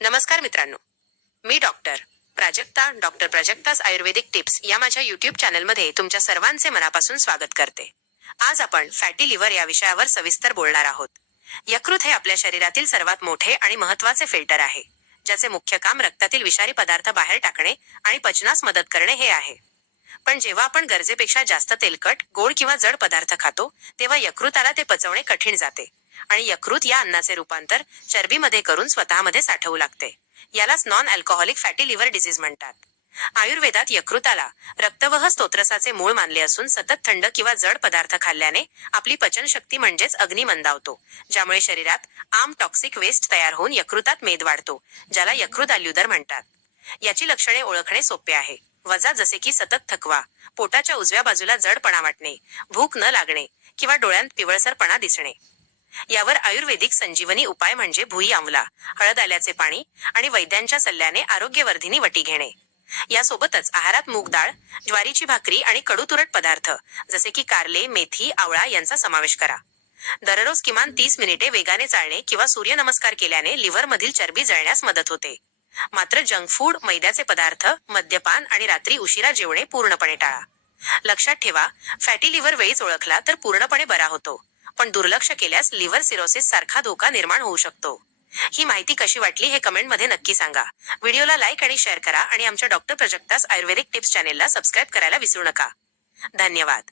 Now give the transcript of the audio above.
नमस्कार मित्रांनो, मी डॉक्टर प्राजक्तास आयुर्वेदिक टिप्स या माझ्या युट्यूब चॅनलमध्ये तुमच्या सर्वांचे मनापासून स्वागत करते. आज आपण फॅटी लिव्हर या विषयावर सविस्तर बोलणार आहोत. यकृत हे आपल्या शरीरातील सर्वात मोठे आणि महत्त्वाचे फिल्टर आहे, ज्याचे मुख्य काम रक्तातील विषारी पदार्थ बाहेर टाकणे आणि पचनास मदत करणे हे आहे. पण जेव्हा आपण गरजेपेक्षा जास्त तेलकट, गोड किंवा जड पदार्थ खातो, तेव्हा यकृताला ते पचवणे कठीण जाते आणि यकृत या अन्नाचे रूपांतर चरबीमध्ये करून स्वतःमध्ये साठवू लागते. यालाच non alcoholic fatty liver disease म्हणतात. आयुर्वेदात यकृताला रक्तवह स्तोत्रसाचे मूळ मानले असून सतत थंड किंवा जड पदार्थ खाल्ल्याने आपली पचनशक्ती म्हणजेच अग्नी मंदावतो, ज्यामुळे शरीरात टॉक्सिक वेस्ट तयार होऊन यकृतात मेद वाढतो, ज्याला यकृत आल्युदर म्हणतात. याची लक्षणे ओळखणे सोपे आहे. वजा जसे की सतत थकवा, पोटाच्या उजव्या बाजूला जडपणा वाटणे, भूक न लागणे किंवा डोळ्यांत पिवळसरपणा दिसणे. यावर आयुर्वेदिक संजीवनी उपाय म्हणजे भुई आंवला, हळद आल्याचे पाणी आणि वैद्यांच्या सल्ल्याने आरोग्यवर्धिनी वटी घेणे. यासोबतच आहारात मूग डाळ, ज्वारीची भाकरी आणि कडू तुरट पदार्थ जसे की कारले, मेथी, आवळा यांचा समावेश करा. दररोज किमान 30 मिनिटे वेगाने चालणे किंवा सूर्यनमस्कार केल्याने लिव्हरमधील चरबी जळण्यास मदत होते. मात्र जंक फूड, मैद्याचे पदार्थ, मद्यपान आणि रात्री उशिरा जेवणे पूर्णपणे टाळा. लक्षात ठेवा, फॅटी लिव्हर वेळीच ओळखला तर पूर्णपणे बरा होतो, पण दुर्लक्ष केल्यास लिव्हर सिरोसिस सारखा धोका निर्माण होऊ शकतो. ही माहिती कशी वाटली हे कमेंटमध्ये नक्की सांगा. व्हिडिओला लाईक आणि शेअर करा आणि आमच्या डॉक्टर प्राजक्तास आयुर्वेदिक टिप्स चॅनेलला सबस्क्राईब करायला विसरू नका. धन्यवाद.